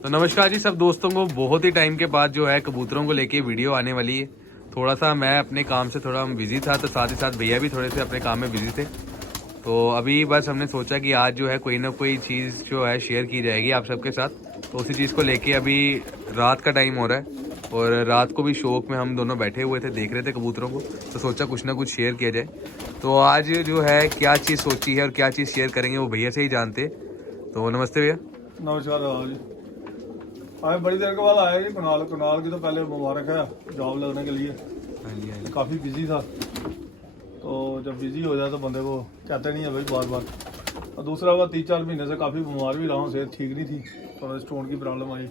तो नमस्कार जी सब दोस्तों को। बहुत ही टाइम के बाद जो है कबूतरों को लेके वीडियो आने वाली है। थोड़ा सा मैं अपने काम से थोड़ा बिजी था, तो साथ ही साथ भैया भी थोड़े से अपने काम में बिजी थे। तो अभी बस हमने सोचा कि आज जो है कोई ना कोई चीज़ जो है शेयर की जाएगी आप सबके साथ। तो उसी चीज़ को लेके अभी रात का टाइम हो रहा है और रात को भी शौक में हम दोनों बैठे हुए थे, देख रहे थे कबूतरों को। तो सोचा कुछ ना कुछ शेयर किया जाए। तो आज जो है क्या चीज़ सोची है और क्या चीज़ शेयर करेंगे वो भैया से ही जानते। तो नमस्ते भैया। नमस्कार राहुल जी। आज बड़ी देर के बाद आया जी। कुणाल कुणाल की तो पहले मुबारक है जॉब लगने के लिए। हाँ जी, हाँ जी। काफ़ी बिजी था, तो जब बिजी हो जाए तो बंदे को कहते नहीं है भाई बार बार। और दूसरा बात 3-4 महीने से काफ़ी बीमार भी रहा हूँ, सेहत ठीक नहीं थी, थोड़ा स्टोन की प्रॉब्लम आई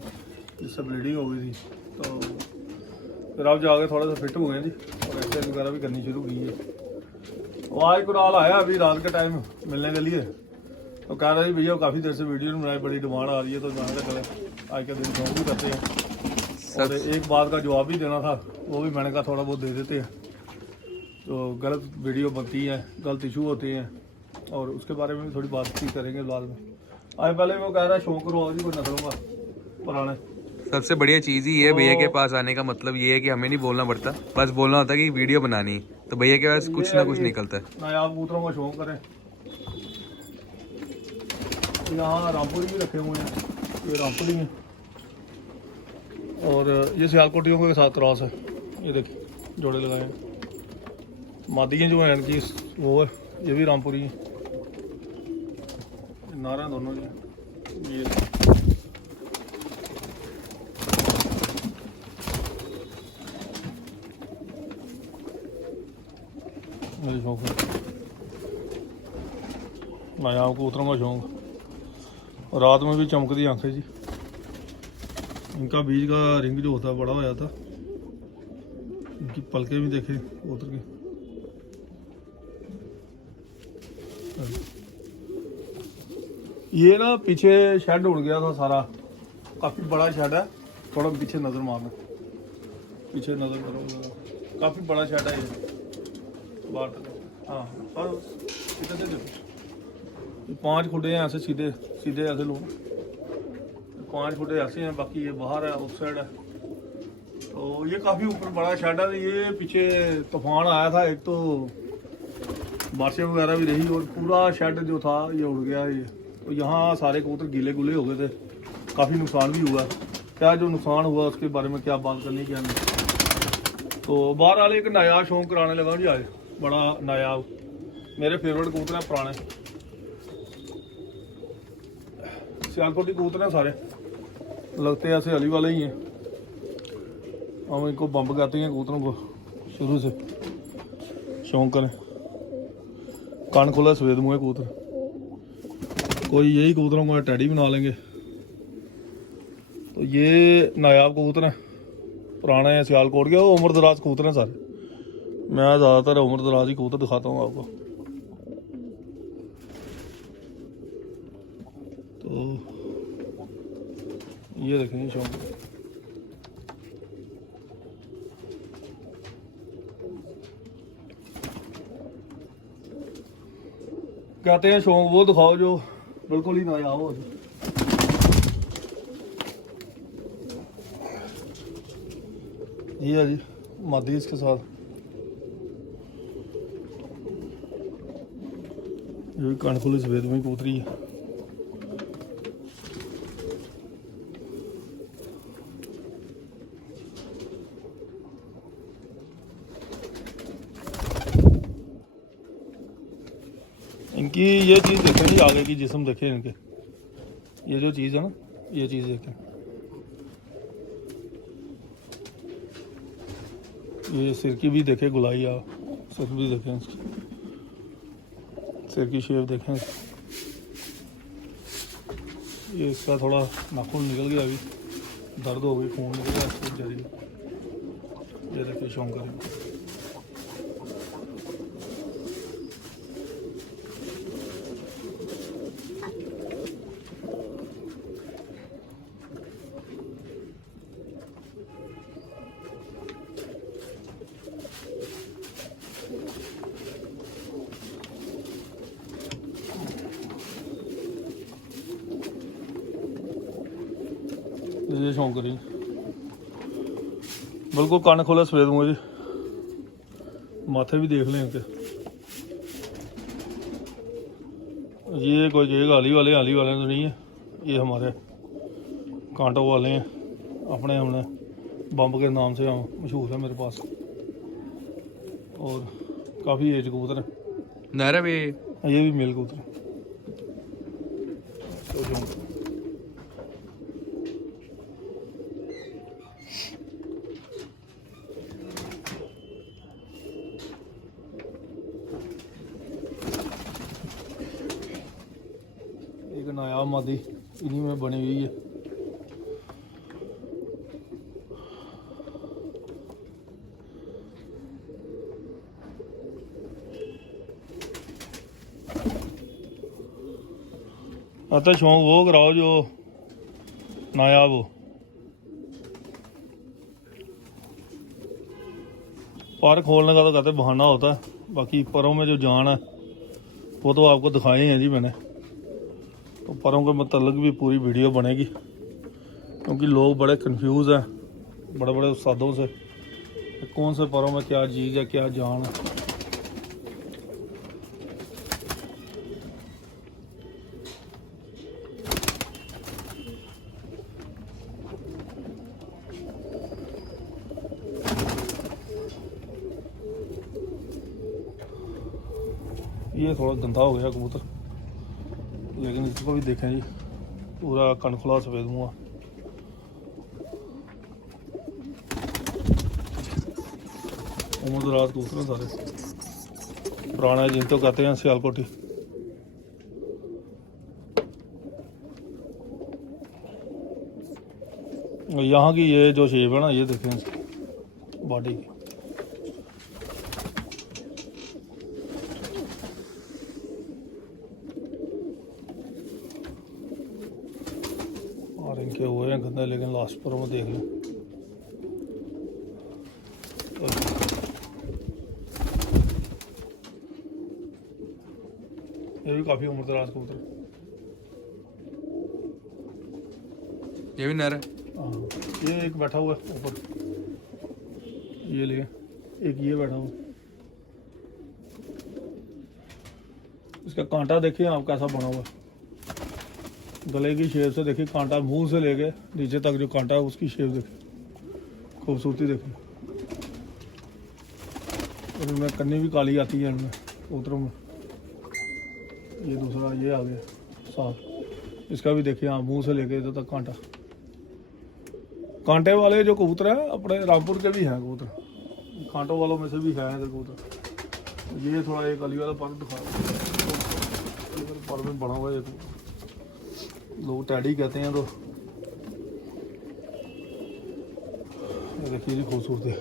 जिससे ब्लीडिंग हो गई थी। तो फिर अब जाके थोड़ा सा फिट हुए हैं जी और एक्सरसाइज वगैरह भी करनी शुरू की है। और आज कुणाल आया अभी रात के टाइम मिलने के लिए, तो कह रहा है भैया काफ़ी देर से वीडियो नहीं बनाई, बड़ी डिमांड आ रही है, तो जाने का चले आज के दिन फोन भी करते हैं। और एक बात का जवाब भी देना था, वो भी मैंने कहा थोड़ा बहुत दे देते हैं। तो गलत वीडियो बनती है, गलत इशू होते हैं, और उसके बारे में भी थोड़ी बातचीत करेंगे बाद में। आज पहले वो कह रहा है शौक करो जी, कोई नसलों का पुराने। सबसे बढ़िया चीज़ ही है भैया के पास आने का मतलब ये है कि हमें नहीं बोलना पड़ता, बस बोलना होता है कि वीडियो बनानी है। तो भैया के पास कुछ ना कुछ निकलता है। नायाब कबूतरों का शौक करें। यहाँ रामपुरी भी रखे हुए हैं, ये रामपुरी हैं, और ये सियालकोटियों के साथ क्रॉस है। ये देखिए जोड़े लगाए हैं। मादियाँ जो हैं इनकी वो है, ये भी रामपुरी है। नारा दोनों जी। ये मेरे शौक है नायाब कबूतरों का शौक। और रात में भी चमकती आंखें जी। इनका बीज का रिंग जो होता है बड़ा हो जाता, इनकी पलकें भी देखे कबूतर की। ये ना पीछे शेड उड़ गया था सारा, काफ़ी बड़ा शेड है। थोड़ा पीछे नज़र मारना, पीछे नज़र करो, काफ़ी बड़ा शेड है ये बाहर तक। हाँ और इधर से देखो, 5 खुडे हैं ऐसे सीधे सीधे ऐसे लोग, 5 खुडे ऐसे हैं, बाकी ये बाहर है, उस साइड है। तो ये काफ़ी ऊपर बड़ा शेड है। ये पीछे तूफान आया था एक, तो बारिशें वगैरह भी रही और पूरा शेड जो था ये उड़ गया। ये तो यहाँ सारे कबूतर गीले गुले हो गए थे, काफ़ी नुकसान भी हुआ। क्या जो नुकसान हुआ उसके बारे में क्या बात करनी, क्या नहीं। तो बहरहाल एक नायाब शौक कराने लगा जी आज, बड़ा नायाब। मेरे फेवरेट कबूतर हैं पुराने सियालकोटी कबूतर हैं सारे, लगते ऐसे अली वाले ही हैं। हम इनको बम्ब कहते हैं कबूतरों को, शुरू से शौक करें। कान खोला सफेद मुँह कबूतर, कोई यही कबूतरों को टैडी बना लेंगे। तो ये नायाब कबूतर हैं पुराने हैं सियालकोट के, वो उम्र दराज कबूतर हैं सारे। मैं ज़्यादातर उम्र दराज ही कबूतर दिखाता हूँ आपको। तो ये देखेंगे शौक, कहते हैं शौक वो दिखाओ जो बिल्कुल ही नायाब हो। ये है जी मादी इसके साथ, ये भी कानखुली सफेद में कबूतरी है। इनकी ये चीज़ देखें जी, आगे की जिस्म देखें इनके, ये जो चीज़ है ना, ये चीज़ देखें। ये सिर की भी देखें गुलाई, आ सिर भी देखें इसकी, सिर की शेप देखें। ये इसका थोड़ा नाखून निकल गया, अभी दर्द हो गई, खून निकल गया इसको बेचारी। ये देखिए शौक करें। ये शौक करी बिल्कुल कान खोला सफेद दूंगा जी। माथे भी देख लें इनके। ये कोई कहेगा हाली वाले तो नहीं है, ये हमारे कांटों वाले हैं, अपने हमने बम्ब के नाम से हम मशहूर है मेरे पास। और काफ़ी एज कबूतर है। नायरा भी ये भी मेल कबूतर है। एक नायाब मादी इन्हीं में बनी हुई है। आता शौक वो कराओ जो नायाब हो। पर खोलने का तो कहते बहाना होता है, बाकी परों में जो जान है वो तो आपको दिखाए हैं जी मैंने। तो परों के मतलब भी पूरी वीडियो बनेगी, क्योंकि लोग बड़े कंफ्यूज हैं बड़े बड़े उस्तादों से कौन से परों में क्या चीज़ है, क्या जान है। ये थोड़ा गंदा हो गया कबूतर, लेकिन इसको भी देखें जी, पूरा कन खुला सफेद मुँह। उम्र दराज कबूतर हैं सारे, पुराने जिन तो कहते हैं सियालकोटी। यहाँ की ये जो शेप है ना, ये देखें बॉडी की। और इनके हुए हैं गंदे, लेकिन लास्ट पर मैं देख लूँ। ये भी काफ़ी उम्र दराज कबूतर। ये भी नर है। हाँ, ये एक बैठा हुआ है ऊपर, ये ले एक ये बैठा हुआ। इसका कांटा देखिए आप कैसा बना हुआ है। गले की शेप से देखिए, कांटा मुंह से लेके नीचे तक जो कांटा है उसकी शेप देखिए, खूबसूरती देखिए। और इनमें कन्नी भी काली आती है इनमें कबूतरों में। ये दूसरा ये आ गया साथ, इसका भी देखिए हाँ, मुंह से लेके इधर तक कांटा। कांटे वाले जो कबूतर हैं अपने रामपुर के भी हैं कबूतर, कांटों वालों में से भी हैं इधर कबूतर। ये थोड़ा एक अली वाला पर दिखा, पर में बना हुआ है, लोग टैडी कहते हैं। तो ये देखिए जी खूबसूरती।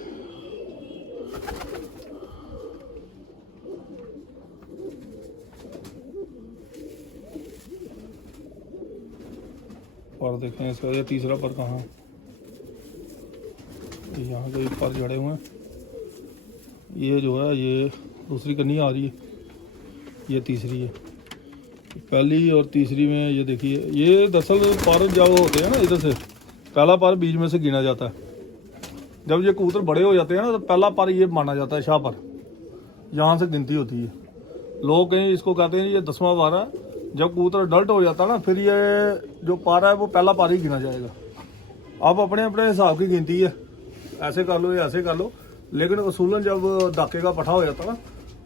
पर देखें इसका, ये तीसरा पर कहाँ, यहाँ के पर जड़े हुए हैं। ये जो है ये दूसरी कन्नी आ रही है, ये तीसरी है। पहली और तीसरी में ये देखिए, ये दरअसल पर जब होते हैं ना, इधर से पहला पर बीच में से गिना जाता है। जब ये कबूतर बड़े हो जाते हैं ना, तो पहला पर ये माना जाता है शाह पर, यहाँ से गिनती होती है। लोग कहीं इसको कहते हैं ये 10वां पार है। जब कबूतर अडल्ट हो जाता है ना, फिर ये जो पारा है वो पहला पार ही गिना जाएगा। आप अपने अपने हिसाब की गिनती है, ऐसे कर लो या ऐसे कर लो। लेकिन असूलन जब धाके का पठा हो जाता है ना,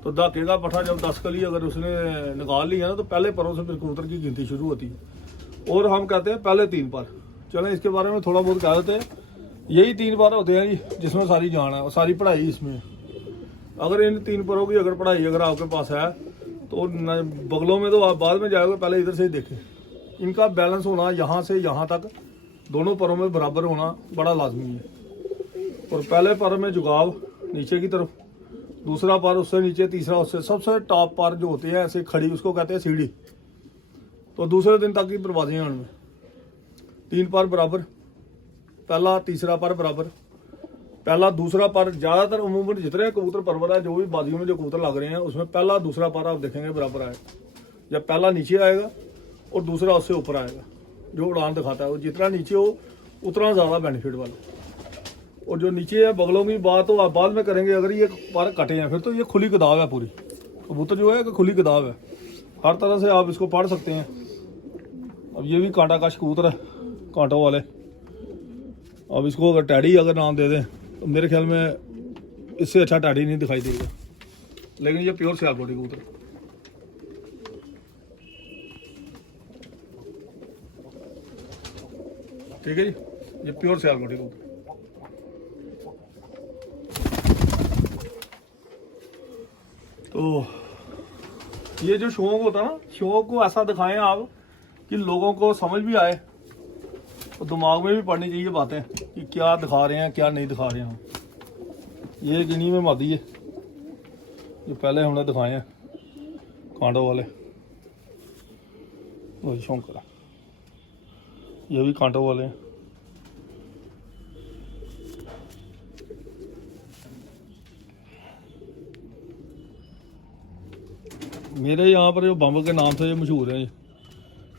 तो धाके का पठा जब 10 कली अगर उसने निकाल लिया ना, तो पहले परों से फिर कबूतर की गिनती शुरू होती है। और हम कहते हैं पहले 3 पर। चलें इसके बारे में थोड़ा बहुत कह देते हैं। यही 3 पर होते हैं जी जिसमें सारी जान है और सारी पढ़ाई इसमें। अगर इन 3 परों की अगर पढ़ाई अगर आपके पास है, तो बगलों में तो आप बाद में जाओगे, पहले इधर से ही देखें। इनका बैलेंस होना यहाँ से यहाँ तक दोनों परों में बराबर होना बड़ा लाजमी है। और पहले पर में झुकाव नीचे की तरफ, दूसरा पर उससे नीचे, तीसरा उससे, सबसे टॉप पर जो होती है ऐसे खड़ी, उसको कहते हैं सीढ़ी। तो दूसरे दिन तक की परवाज़ें हैं उनमें। 3 पर बराबर, पहला तीसरा पर बराबर, पहला दूसरा पर। ज़्यादातर अमूमन जितने कबूतर परवर है, जो भी बाजियों में जो कबूतर लग रहे हैं, उसमें पहला दूसरा पर आप देखेंगे बराबर आएगा। जब पहला नीचे आएगा और दूसरा उससे ऊपर आएगा, जो उड़ान दिखाता है, वो जितना नीचे हो उतना ज़्यादा बेनिफिट वाला। और जो नीचे है बगलों की बात तो आप बाद में करेंगे। अगर ये पर कटे हैं फिर तो ये खुली किताब है पूरी। कबूतर जो है कि खुली किताब है, हर तरह से आप इसको पढ़ सकते हैं। अब ये भी कांटा काश कबूतर है, कांटों वाले। अब इसको अगर टैडी अगर नाम दे दें तो मेरे ख्याल में इससे अच्छा टैडी नहीं दिखाई देगा, लेकिन ये प्योर सियालकोटी कबूतर। ठीक है जी, ये प्योर सियालकोटी कबूतर। तो ये जो शौक होता है ना, शौक को ऐसा दिखाएं आप कि लोगों को समझ भी आए और दिमाग में भी पड़नी चाहिए बातें कि क्या दिखा रहे हैं क्या नहीं दिखा रहे हैं हम। ये गिनी में मादी है जो पहले हमने दिखाए हैं कांटों वाले, वही शौक करा। ये भी कांटों वाले हैं। मेरे यहाँ पर जो बम्ब के नाम से ये मशहूर है,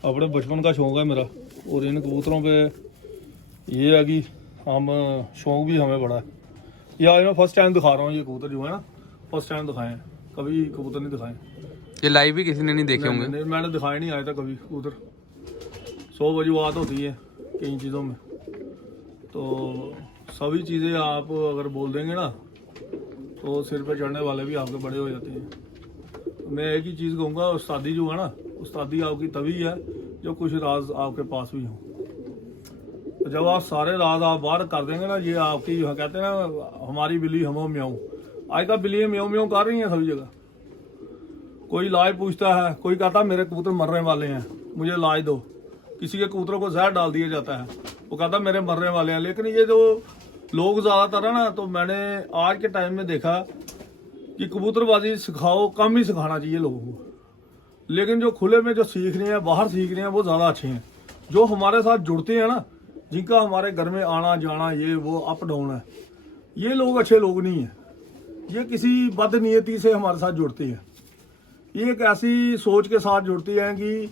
अपने बचपन का शौक़ है मेरा। और इन कबूतरों पे ये है कि हम शौक़ भी हमें बड़ा है। ये आज मैं फर्स्ट टाइम दिखा रहा हूँ, ये कबूतर जो है ना फर्स्ट टाइम दिखाए हैं, कभी कबूतर नहीं दिखाए। ये लाइव भी किसी ने नहीं देखे होंगे? नहीं, मैंने दिखाए नहीं आया था कभी कबूतर। 100 वजूहत होती है कई चीज़ों में, तो सभी चीज़ें आप अगर बोल देंगे ना तो सिर पे चढ़ने वाले भी आपके बड़े हो जाते हैं। मैं एक ही चीज़ कहूँगा, उस्तादी जो है ना, उस्तादी आपकी तभी है जो कुछ राज आपके पास भी हों। तो जब आप सारे राज आप बाहर कर देंगे ना, ये आपकी जो कहते हैं ना हमारी बिल्ली हमो म्याऊं, आज का बिल्ली म्याऊं म्याऊं कर रही हैं सभी जगह। कोई इलाज पूछता है, कोई कहता है मेरे कबूतर मरने वाले हैं मुझे इलाज दो। किसी के कबूतरों को जहर डाल दिया जाता है, वो कहता है मेरे मरने वाले हैं। लेकिन ये जो लोग ज़्यादातर है ना, तो मैंने आज के टाइम में देखा कि कबूतरबाजी सिखाओ, कम ही सिखाना चाहिए लोगों को। लेकिन जो खुले में जो सीख रहे हैं, बाहर सीख रहे हैं, वो ज़्यादा अच्छे हैं। जो हमारे साथ जुड़ते हैं ना, जिनका हमारे घर में आना जाना ये वो अप डाउन है, ये लोग अच्छे लोग नहीं हैं। ये किसी बदनीयती से हमारे साथ जुड़ते हैं। ये एक ऐसी सोच के साथ जुड़ती हैं कि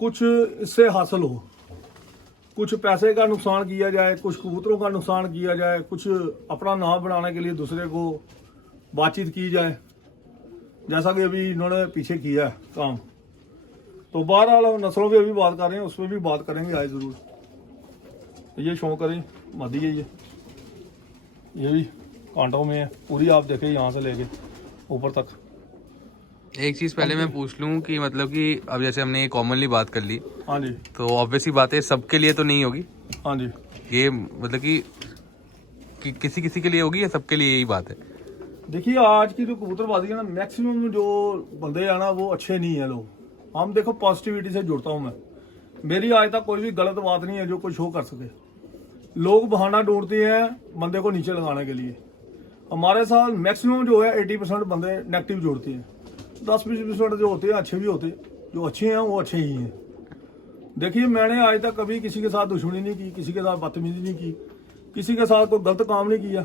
कुछ इससे हासिल हो, कुछ पैसे का नुकसान किया जाए, कुछ कबूतरों का नुकसान किया जाए, कुछ अपना नाम बनाने के लिए दूसरे को बातचीत की जाए, जैसा कि अभी इन्होंने पीछे किया है काम। तो बहरहाल नस्लों पे अभी बात कर रहे हैं, उस पर भी बात करेंगे आज ज़रूर। ये शौक करें मादी है, ये भी कांटों में है पूरी। आप देखें यहाँ से लेके ऊपर तक। एक चीज़ पहले मैं पूछ लूँ कि मतलब कि अब जैसे हमने ये कॉमनली बात कर ली, हाँ जी, तो ऑब्वियसली बात है सबके लिए तो नहीं होगी। हाँ जी, ये मतलब कि किसी किसी के लिए होगी या सबके लिए यही बात है? देखिए आज की जो कबूतरबाजी है ना, मैक्सिमम जो बंदे हैं ना वो अच्छे नहीं है लोग। हम देखो पॉजिटिविटी से जुड़ता हूँ मैं, मेरी आज तक कोई भी गलत बात नहीं है जो कोई शो कर सके। लोग बहाना ढूंढते हैं बंदे को नीचे लगाने के लिए। हमारे साथ मैक्सिमम जो है 80% बंदे नेगेटिव जोड़ते हैं। 10-20% जो होते हैं अच्छे भी होते हैं, जो अच्छे हैं वो अच्छे ही हैं। देखिए मैंने आज तक कभी किसी के साथ दुश्मनी नहीं की, किसी के साथ बदतमीजी नहीं की, किसी के साथ कोई गलत काम नहीं किया,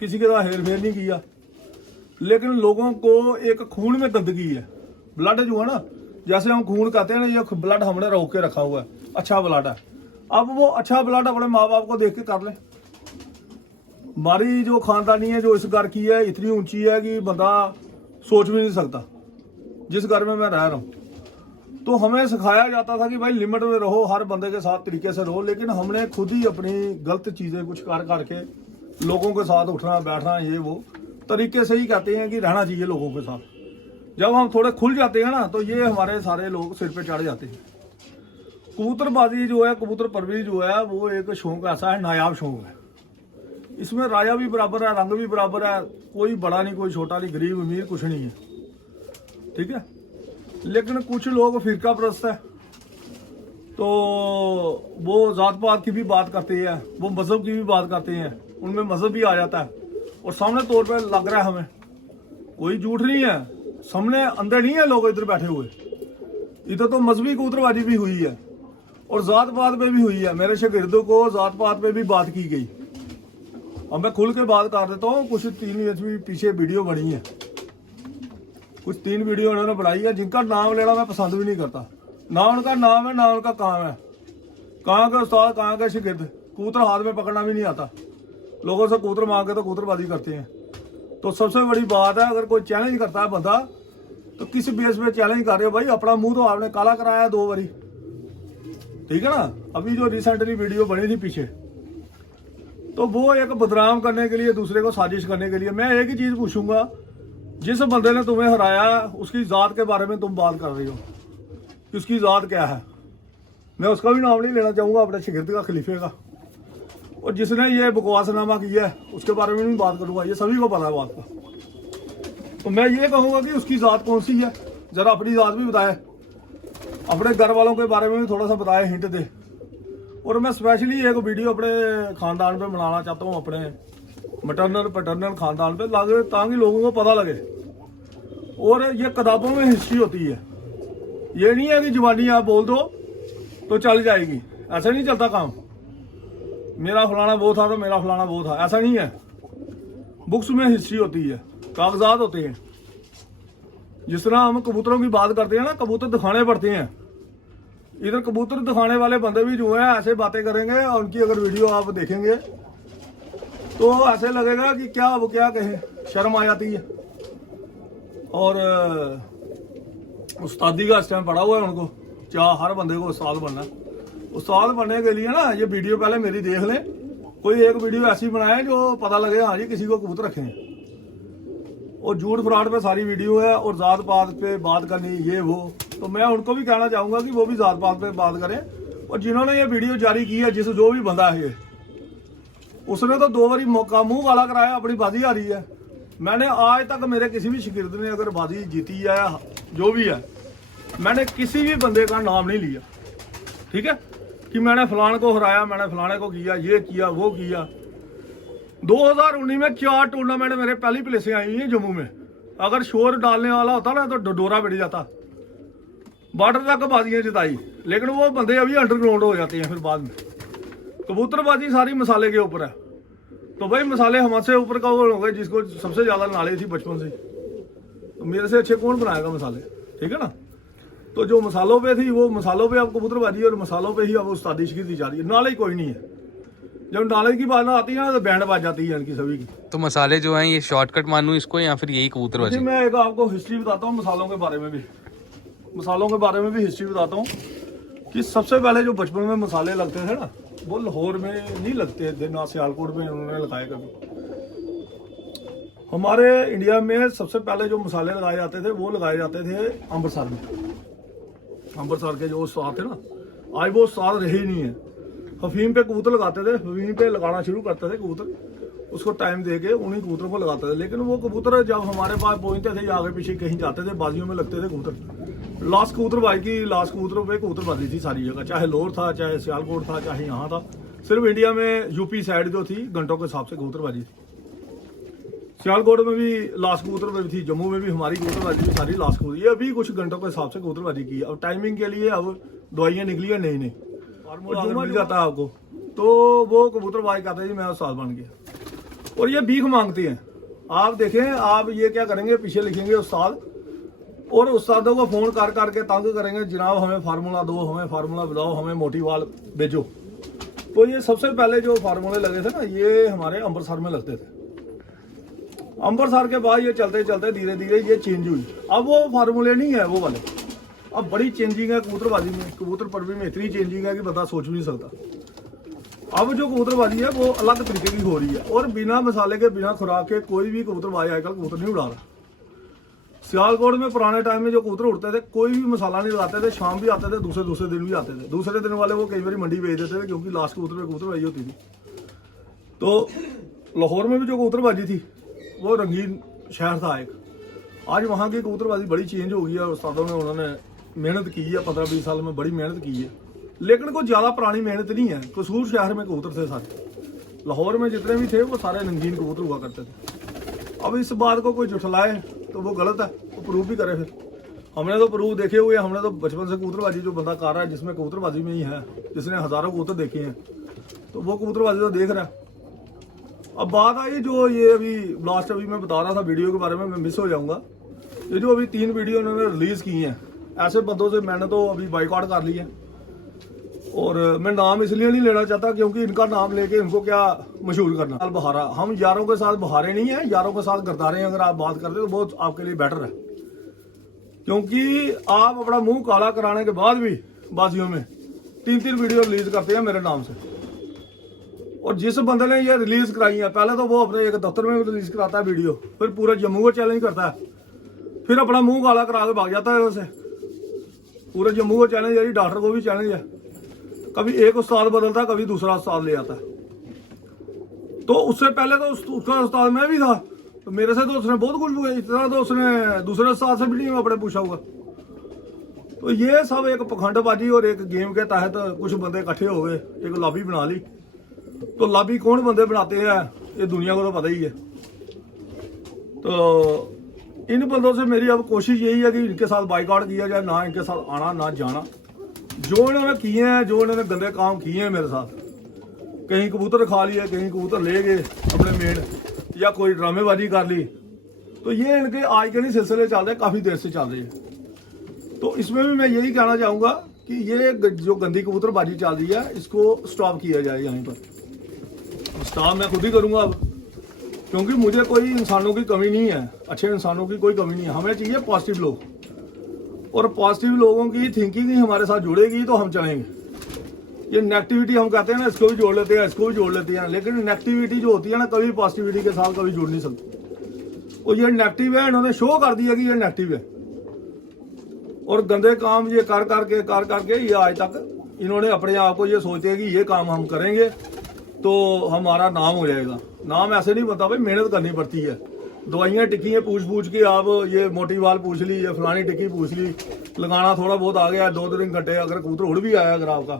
किसी के साथ हेर फेर नहीं किया। लेकिन लोगों को एक खून में गंदगी है, ब्लड जो है ना, जैसे हम खून कहते हैं ना, ये ब्लड हमने रोक के रखा हुआ है, अच्छा ब्लड है। अब वो अच्छा ब्लड अपने माँ बाप को देख के कर ले। हमारी जो खानदानी है जो इस घर की है इतनी ऊंची है कि बंदा सोच भी नहीं सकता, जिस घर में मैं रह रहा हूँ। तो हमें सिखाया जाता था कि भाई लिमिट में रहो, हर बंदे के साथ तरीके से रहो। लेकिन हमने खुद ही अपनी गलत चीज़ें कुछ कर करके लोगों के साथ उठना बैठना, ये वो तरीके से ही कहते हैं कि रहना चाहिए लोगों के साथ। जब हम थोड़े खुल जाते हैं ना, तो ये हमारे सारे लोग सिर पे चढ़ जाते हैं। कबूतरबाजी जो है, कबूतर परवरी जो है, वो एक शौक ऐसा है, नायाब शौक है। इसमें राया भी बराबर है, रंग भी बराबर है, कोई बड़ा नहीं कोई छोटा नहीं, गरीब अमीर कुछ नहीं है, ठीक है। लेकिन कुछ लोग फिरका परस्त है, तो वो जात पात की भी बात करते हैं, वो मजहब की भी बात करते हैं, उनमें मजहब भी आ जाता है और सामने तौर पे लग रहा है हमें। कोई झूठ नहीं है, सामने अंदर नहीं है लोग इधर बैठे हुए। इधर तो मजहबी कबूतरबाजी भी हुई है और जात पात पे भी हुई है। मेरे शागिर्दों को जात पात पे भी बात की गई। अब मैं खुल के बात कर देता हूँ। कुछ 3 पीछे वीडियो बनी है, कुछ 3 वीडियो उन्होंने बनाई है, जिनका नाम लेना मैं पसंद भी नहीं करता। ना उनका नाम है ना उनका काम है, कहाँ के उस्ताद कहाँ के शागिर्द, कबूतर हाथ में पकड़ना भी नहीं आता, लोगों से कबूतर मांग के तो कबूतरबाजी करते हैं। तो सबसे बड़ी बात है, अगर कोई चैलेंज करता है बंदा तो किस बेस पे चैलेंज कर रहे हो भाई? अपना मुंह तो आपने काला कराया 2 बारी, ठीक है ना। अभी जो रिसेंटली वीडियो बनी थी पीछे, तो वो एक बदनाम करने के लिए, दूसरे को साजिश करने के लिए। मैं एक ही चीज पूछूंगा, जिस बंदे ने तुम्हें हराया उसकी जात के बारे में तुम बात कर रही हो कि उसकी जात क्या है। मैं उसका भी नाम नहीं लेना चाहूंगा, अपने शिगिर्द का, खलीफे का। और जिसने ये बकवासनामा किया है उसके बारे में भी बात करूंगा, ये सभी को पता है बात का। तो मैं ये कहूंगा कि उसकी जात कौन सी है, जरा अपनी जात भी बताए, अपने घर वालों के बारे में भी थोड़ा सा बताए, हिंट दे। और मैं स्पेशली एक वीडियो अपने खानदान पे बनाना चाहता हूँ, अपने मटरनल पैटर्नल खानदान पे लागे, ताकि लोगों को पता लगे। और ये किताबों में हिस्ट्री होती है, ये नहीं है कि जवानी आप बोल दो तो चल जाएगी, ऐसा नहीं चलता काम। मेरा फलाना वो था तो मेरा फलाना वो था, ऐसा नहीं है। बुक्स में हिस्ट्री होती है, कागजात होते हैं। जिस तरह हम कबूतरों की बात करते हैं ना, कबूतर दिखाने पड़ते हैं। इधर कबूतर दिखाने वाले बंदे भी जो है ऐसे बातें करेंगे, और उनकी अगर वीडियो आप देखेंगे तो ऐसे लगेगा कि क्या वो क्या कहे, शर्म आ जाती है। और उस्तादी का इस टाइम पड़ा हुआ है उनको, चाह हर बंदे को उस्ताद बनना। उस्ताद बनने के लिए ना ये वीडियो पहले मेरी देख लें, कोई एक वीडियो ऐसी बनाए जो पता लगे हाँ जी किसी को कबूतर रखे हैं। और झूठ फ्रॉड पे सारी वीडियो है, और जात पात पे बात करनी ये वो। तो मैं उनको भी कहना चाहूंगा कि वो भी जात पात पे बात करें। और जिन्होंने ये वीडियो जारी की है, जिस जो भी बंदा है ये, उसने तो 2 बारी मौका मुंह काला कराया, अपनी बाजी आ रही है। मैंने आज तक मेरे किसी भी शिगिर्द ने अगर बाजी जीती है जो भी है, मैंने किसी भी बंदे का नाम नहीं लिया, ठीक है, कि मैंने फलाने को हराया, मैंने फलाने को किया, ये किया वो किया। 2019 में 4 टूर्नामेंट मेरे पहली प्लेसें आई हैं जम्मू में। अगर शोर डालने वाला होता ना तो डोरा बैठ जाता, बॉर्डर तक बाजियां जिताई। लेकिन वो बंदे अभी अंडरग्राउंड हो जाते हैं फिर बाद में। कबूतरबाजी सारी मसाले के ऊपर है। तो भाई मसाले हमसे ऊपर का वो हो गए जिसको सबसे ज्यादा नॉलेज थी बचपन से। तो मेरे से अच्छे कौन बनाएगा मसाले, ठीक है ना। तो जो मसालों पे थी वो मसालों पे अब कबूतरबाजी, और मसालों पे ही अब उस्तादी शिगिर्दी जा रही है। नॉलेज कोई नहीं है। जब नॉलेज की बात आती है ना तो बैंड बाज जाती है इनकी सभी की। तो मसाले जो हैं ये शॉर्टकट मानूं इसको, या फिर यही कबूतरबाजी? मैं एक आपको हिस्ट्री बताता हूँ मसालों के बारे में भी, मसालों के बारे में भी हिस्ट्री बताता हूँ कि सबसे पहले जो बचपन में मसाले लगते थे ना, वो लाहौर में नहीं लगते थे, ना सियालकोट में उन्होंने लगाए कभी। हमारे इंडिया में सबसे पहले जो मसाले लगाए जाते थे वो लगाए जाते थे अमृतसर में। अमृतसर के जो उस्ताद थे ना, आज वो उस्ताद रहे ही नहीं है। हफीम पे कबूतर लगाते थे, हफीम पे लगाना शुरू करते थे कबूतर, उसको टाइम दे के उन्हीं कबूतरों को लगाते थे। लेकिन वो कबूतर जब हमारे पास पहुंचते थे या आगे पीछे कहीं जाते थे, बाजियों में लगते थे कबूतर। लास्ट कबूतरबाजी की, लास्ट कबूतरों पे कबूतरबाजी थी सारी जगह, चाहे लाहौर था, चाहे सियालकोट था, चाहे यहाँ था। सिर्फ इंडिया में यूपी साइड जो थी घंटों के हिसाब से कबूतरबाजी थी। सियालकोट में भी लास्ट कबूतर में भी थी, जम्मू में भी हमारी कबूतरबाजी सारी लास्ट कबूतर। ये अभी कुछ घंटों के हिसाब से कबूतरबाजी की है। अब टाइमिंग के लिए अब दवाइयाँ निकली है नई नई, मिल जाता है आपको, तो वो कबूतरबाज कहते हैं जी मैं उस्ताद बन गया। और ये भीख मांगते हैं। आप देखें, आप ये क्या करेंगे, पीछे लिखेंगे उस्ताद, और उस्तादों को फोन कर करके तंग करेंगे, जनाब हमें फार्मूला दो, हमें फार्मूला बताओ, हमें मोटी वाल भेजो। तो ये सबसे पहले जो फार्मूले लगे थे ना, ये हमारे अमृतसर में लगते थे। अमृतसर के बाद ये चलते चलते धीरे धीरे ये चेंज हुई। अब वो फार्मूले नहीं है वो वाले, अब बड़ी चेंजिंग है कबूतरबाजी में, कबूतर परवी में इतनी चेंजिंग है कि बंदा सोच भी नहीं सकता। अब जो कबूतरबाजी है वो अलग तरीके की हो रही है, और बिना मसाले के, बिना खुराक के कोई भी कबूतरबाज आजकल कबूतर नहीं उड़ा रहा। सियालकोट में पुराने टाइम में जो कबूतर उड़ते थे, कोई भी मसाला नहीं लगाते थे, शाम भी आते थे, दूसरे दिन भी आते थे। दूसरे दिन वाले वो कई बार मंडी भेज देते थे, क्योंकि लास्ट कबूतर में कबूतरबाजी होती थी। तो लाहौर में भी जो कबूतरबाजी थी वो रंगीन शहर था एक। आज वहाँ की कबूतरबाजी बड़ी चेंज हो गई है। उस्तादों ने उन्होंने मेहनत की है, 15-20 साल में बड़ी मेहनत की है। लेकिन कोई ज़्यादा पुरानी मेहनत नहीं है। कसूर शहर में कबूतर थे सारे, लाहौर में जितने भी थे वो सारे रंगीन कबूतर हुआ करते थे। अब इस बात को कोई जुठलाए तो वो गलत है, वो प्रूव भी करे। फिर हमने तो प्रूव देखे हुए, हमने तो बचपन से कबूतरबाजी जो बंदा कर रहा है, जिसमें कबूतरबाजी में ही है, जिसने हज़ारों कबूतर देखे हैं, तो वो कबूतरबाजी तो देख रहा है। अब बात आई जो ये अभी लास्ट अभी मैं बता रहा था वीडियो के बारे में, मैं मिस हो जाऊंगा। ये जो अभी 3 वीडियो उन्होंने रिलीज की हैं, ऐसे बंदों से मैंने तो अभी बाइकआउट कर लिया। और मैं नाम इसलिए नहीं लेना चाहता क्योंकि इनका नाम लेके इनको क्या मशहूर करना। बहारा, हम यारों के साथ बहारे नहीं है, यारों के साथ गद्दारे हैं। अगर आप बात करते तो बहुत आपके लिए बेटर है, क्योंकि आप अपना मुंह काला कराने के बाद भी बाजियों में 3-3 वीडियो रिलीज करते हैं मेरे नाम से। और जिस बंदे ने ये रिलीज कराई है, पहले तो वो अपने एक दफ्तर में रिलीज कराता है वीडियो, फिर पूरे जम्मू को चैलेंज करता है, फिर अपना मुंह काला करा के भाग जाता है उसे। पूरे जम्मू को चैलेंज है, डॉक्टर को भी चैलेंज है। कभी एक उस्ताद बदलता है, कभी दूसरा उस्ताद ले आता है। तो उससे पहले तो उसका उस्ताद मैं भी था, तो मेरे से तो उसने बहुत कुछ हुआ, इतना तो उसने दूसरे उस्ताद से भी नहीं अपने पूछा होगा। तो ये सब एक पखंडबाजी और एक गेम के तहत कुछ बंदे इकट्ठे हो गए, एक लॉबी बना ली। तो लॉबी कौन बंदे बनाते हैं ये दुनिया को तो पता ही है। तो इन बंदों से मेरी अब कोशिश यही है कि इनके साथ बाइकआउट किया जाए, ना इनके साथ आना ना जाना। जो इन्होंने किए हैं, जो इन्होंने गंदे काम किए हैं मेरे साथ, कहीं कबूतर खा लिए, कहीं कबूतर ले गए अपने मेड, या कोई ड्रामेबाजी कर ली, तो ये इनके आज के नहीं सिलसिले चल रहे हैं, काफ़ी देर से चल रही है। तो इसमें भी मैं यही कहना चाहूँगा कि ये जो गंदी कबूतरबाजी चल रही है, इसको स्टॉप किया जाए। यहाँ पर स्टॉप मैं खुद ही करूँगा अब, क्योंकि मुझे कोई इंसानों की कमी नहीं है, अच्छे इंसानों की कोई कमी नहीं है। हमें चाहिए पॉजिटिव लोग, और पॉजिटिव लोगों की थिंकिंग ही हमारे साथ जुड़ेगी तो हम चलेंगे। ये नेगेटिविटी हम कहते हैं ना, इसको भी जोड़ लेते हैं, इसको भी जोड़ लेते हैं, लेकिन नेगेटिविटी जो होती है ना, कभी पॉजिटिविटी के साथ कभी जुड़ नहीं सकती। और ये नेगेटिव है, इन्होंने शो कर दिया कि ये नेगेटिव है, और गंदे काम ये कर करके ये आज तक इन्होंने अपने आप को ये सोचते हैं कि ये काम हम करेंगे तो हमारा नाम हो जाएगा। नाम ऐसे नहीं बनता भाई, मेहनत करनी पड़ती है। दवाइयाँ टिक्की हैं पूछ के, आप ये मोटी वाल पूछ ली, ये फलानी टिक्की पूछ ली, लगाना थोड़ा बहुत आ गया, 2-3 घंटे अगर कबूतर उड़ भी आया अगर आपका,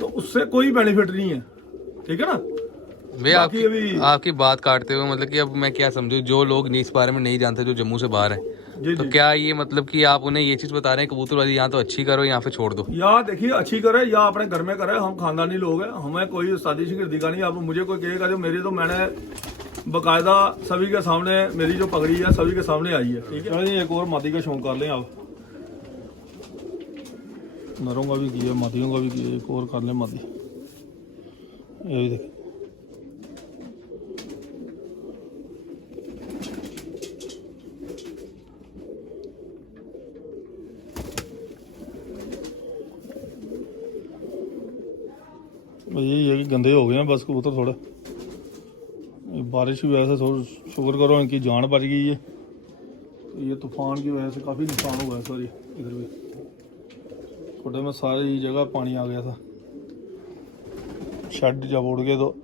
तो उससे कोई बेनिफिट नहीं है, ठीक है ना। भैया आपकी बात काटते हुए मतलब कि अब मैं क्या समझूं, जो लोग इस बारे में नहीं जानते, जो जम्मू से बाहर है, तो क्या ये मतलब कि आप उन्हें ये चीज बता रहे हैं कबूतरबाजी यहाँ तो अच्छी करो, यहाँ पे छोड़ दो? या देखिए, अच्छी करे या अपने घर में करे, हम खानदानी लोग हैं, हमें कोई उस्तादी शिगिर्दी का नहीं। आप मुझे कोई कहेगा जो मेरी, तो मैंने बाकायदा सभी के सामने मेरी जो पगड़ी है सभी के सामने आई है, ठीक है। एक और मादी का शौक कर लें आप, नरों का भी किया, मादियों का भी किया, एक और कर लें मादी। ये भी देखें, यही है कि गंदे हो गए हैं बस कबूतर थोड़े। बारिश की वजह से शुक्र करो इनकी जान बच गई है। तो ये तूफान की वजह से काफ़ी नुकसान हुआ है। सॉरी, इधर भी थोड़े में सारी जगह पानी आ गया था, शेड जब उड़ गए तो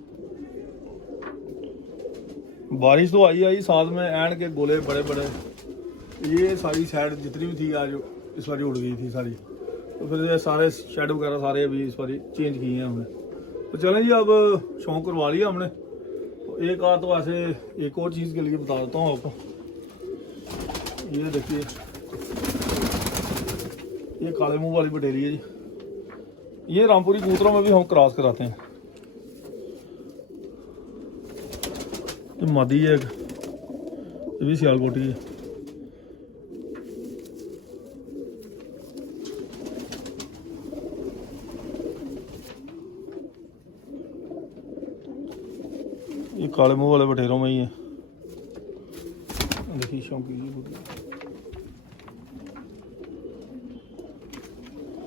बारिश तो आई साथ में एंड के गोले बड़े बड़े। ये सारी साइड जितनी भी थी आज इस बारी उड़ गई थी सारी। तो फिर ये सारे शेड वगैरह सारे अभी इस बारी चेंज किए हैं हमने। तो चलें जी, अब शौक करवा लिया हमने। तो एक आध तो ऐसे एक और चीज़ के लिए बता देता हूँ आपको। ये देखिए, ये काले मुंह वाली बटेरी है जी। ये रामपुरी कबूतरों में भी हम क्रॉस कराते हैं। ये मादी है, ये भी सियालकोटी है। ये काले मुंह वाले बटेरों में ही है। देखिए शौकी,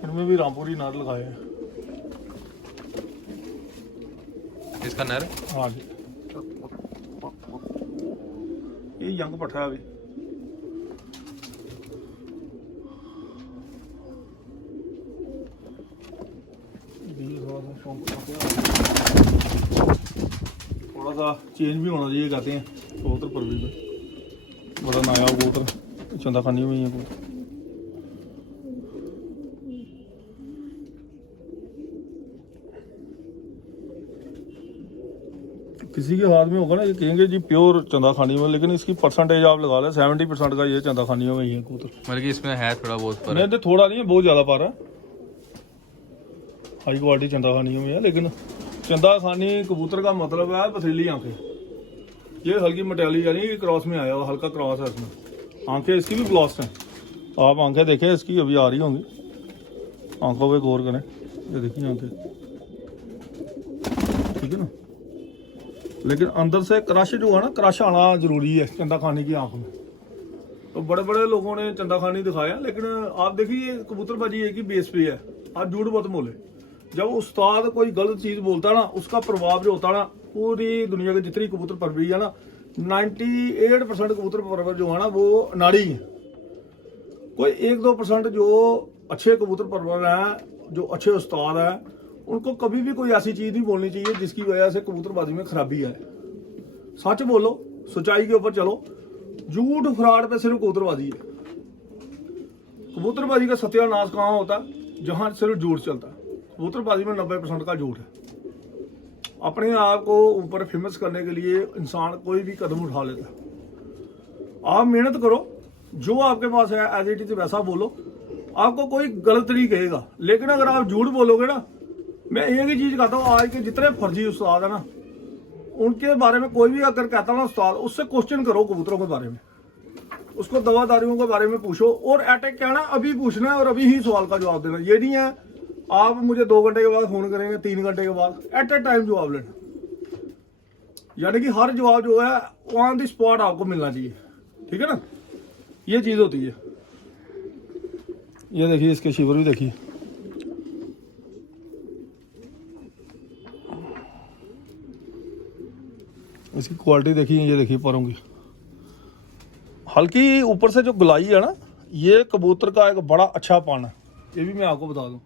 इनमें भी रामपुरी नर लगाए हैं। इसका नर? हाँ जी, ये यंग पट्ठा है अभी। थोड़ा सा चेंज भी होना चाहिए कहते हैं कबूतर परवरिश में। बड़ा नया कबूतर, चंदा खानी हुई है कबूतर। किसी के हाथ में होगा ना, ये कहेंगे जी प्योर चंदा खानी में, लेकिन इसकी परसेंटेज आप लगा लें 70% का ये चंदा खानियों में ही है कबूतर। मतलब कि इसमें है थोड़ा बहुत फर्क? नहीं, थोड़ा नहीं है, बहुत ज़्यादा पा रहा है। हाई क्वालिटी चंदा खानियों में है, लेकिन चंदा खानी कबूतर का मतलब है पथरीली आंखें। ये हल्की मटियाली यानी कि क्रॉस में आया हुआ, हल्का क्रॉस है इसमें। आंखें इसकी भी ग्लॉस हैं, आप आंखें देखें इसकी, अभी आ रही होंगी, आंखों पे गौर करें। ये देखिए यहाँ पे, ठीक है ना। लेकिन अंदर से क्रश जो है ना, क्रश आना जरूरी है चंदा खानी की आंख में। तो बड़े बड़े लोगों ने चंदा खानी दिखाया, लेकिन आप देखिए कबूतरबाजी एक ही बेस पे है। आप झूठ मत बोले। जब उस्ताद कोई गलत चीज बोलता है ना, उसका प्रभाव जो होता है ना, पूरी दुनिया के जितनी कबूतर परवरी है ना, 98% कबूतर परवर जो है ना वो नाड़ी है। कोई 1-2% जो अच्छे कबूतर परवर हैं, जो अच्छे उस्ताद हैं, उनको कभी भी कोई ऐसी चीज नहीं बोलनी चाहिए जिसकी वजह से कबूतरबाजी में खराबी आए। सच बोलो, सच्चाई के ऊपर चलो। झूठ फ्रॉड पे सिर्फ कबूतरबाजी है। कबूतरबाजी का सत्यानाश कहाँ होता है? जहां सिर्फ झूठ चलता है। कबूतरबाजी में 90% का झूठ है। अपने आप को ऊपर फेमस करने के लिए इंसान कोई भी कदम उठा लेता है। आप मेहनत करो, जो आपके पास है एज इट इज वैसा बोलो, आपको कोई गलत नहीं कहेगा। लेकिन अगर आप झूठ बोलोगे ना, मैं एक ही चीज कहता हूँ, आज के जितने फर्जी उस्ताद है ना, उनके बारे में कोई भी अगर कहता ना उस्ताद, उससे क्वेश्चन करो कबूतरों के बारे में, उसको दवादारियों के बारे में पूछो, और अटैक कहना अभी पूछना है और अभी ही सवाल का जवाब देना। ये नहीं है आप मुझे 2 घंटे के बाद फोन करेंगे, 3 घंटे के बाद, एट ए टाइम जवाब लेना। यानी कि हर जवाब जो है ऑन द स्पॉट आपको मिलना चाहिए, ठीक है ना। ये चीज होती है। ये देखिए इसके शिवर भी देखिए, इसकी क्वालिटी देखिए। ये देखिए परों की हल्की ऊपर से जो गुलाई है ना, ये कबूतर का एक बड़ा अच्छा पान है। ये भी मैं आपको बता दूं,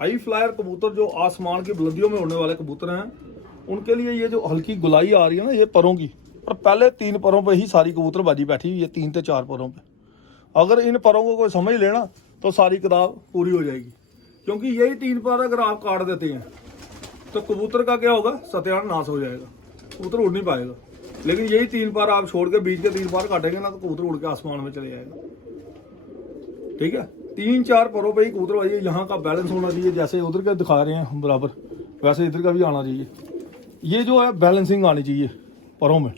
हाई फ्लायर कबूतर जो आसमान की बुलंदियों में उड़ने वाले कबूतर हैं, उनके लिए ये जो हल्की गुलाई आ रही है ना, ये परों की, और पहले 3 परों पे ही सारी कबूतरबाजी बैठी हुई है, 3 से 4 परों पे। अगर इन परों को कोई समझ लेना तो सारी किताब पूरी हो जाएगी। क्योंकि यही 3 पर अगर आप काट देते हैं तो कबूतर का क्या होगा? सत्यानाश हो जाएगा, कबूतर उड़ नहीं पाएगा। लेकिन यही 3 पार आप छोड़ के बीच के 3 पार काटेंगे ना, तो कबूतर उड़ के आसमान में चले जाएगा, ठीक है। 3-4 परों पे ही कबूतरबाजी, यहाँ का बैलेंस होना चाहिए। जैसे उधर का दिखा रहे हैं हम बराबर, वैसे इधर का भी आना चाहिए। ये जो है बैलेंसिंग आनी चाहिए परों में।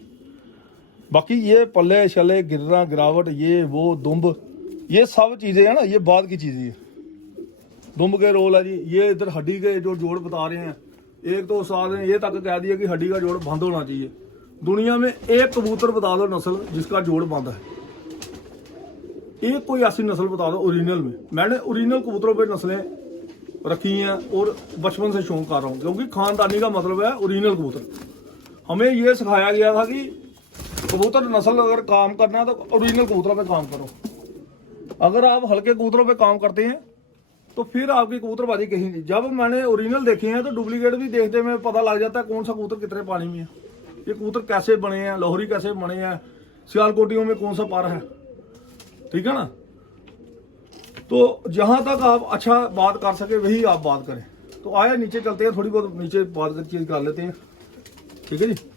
बाकी ये पल्ले शल्ले गिरना गिरावट, ये वो दुम्ब, ये सब चीज़ें हैं ना, ये बाद की चीज़ें हैं। दुम्ब के रोल है जी, ये इधर हड्डी के जो जोड़ बता रहे हैं। एक तो उस्ताद ने ये तक कह दिया कि हड्डी का जोड़ बंद होना चाहिए। दुनिया में एक कबूतर बता दो नस्ल जिसका जोड़ बंद है, एक कोई ऐसी नस्ल बता दो ओरिजिनल में। मैंने ओरिजिनल कबूतरों पे नस्लें रखी हैं और बचपन से शौक कर रहा हूँ, क्योंकि खानदानी का मतलब है ओरिजिनल कबूतर। हमें ये सिखाया गया था कि कबूतर नस्ल अगर काम करना है तो ओरिजिनल कबूतरों पे काम करो। अगर आप हल्के कबूतरों पे काम करते हैं तो फिर आपकी कबूतरबाजी कहीं नहीं। जब मैंने ओरिजिनल देखे हैं तो डुप्लीकेट भी देखते में पता लग जाता है कौन सा कबूतर कितने पानी में है, ये कबूतर कैसे बने हैं, लाहौरी कैसे बने हैं, सियालकोटियों में कौन सा पर है, ठीक है ना। तो जहां तक आप अच्छा बात कर सके वही आप बात करें। तो आए नीचे चलते हैं, थोड़ी बहुत नीचे बात चीज कर लेते हैं, ठीक है जी।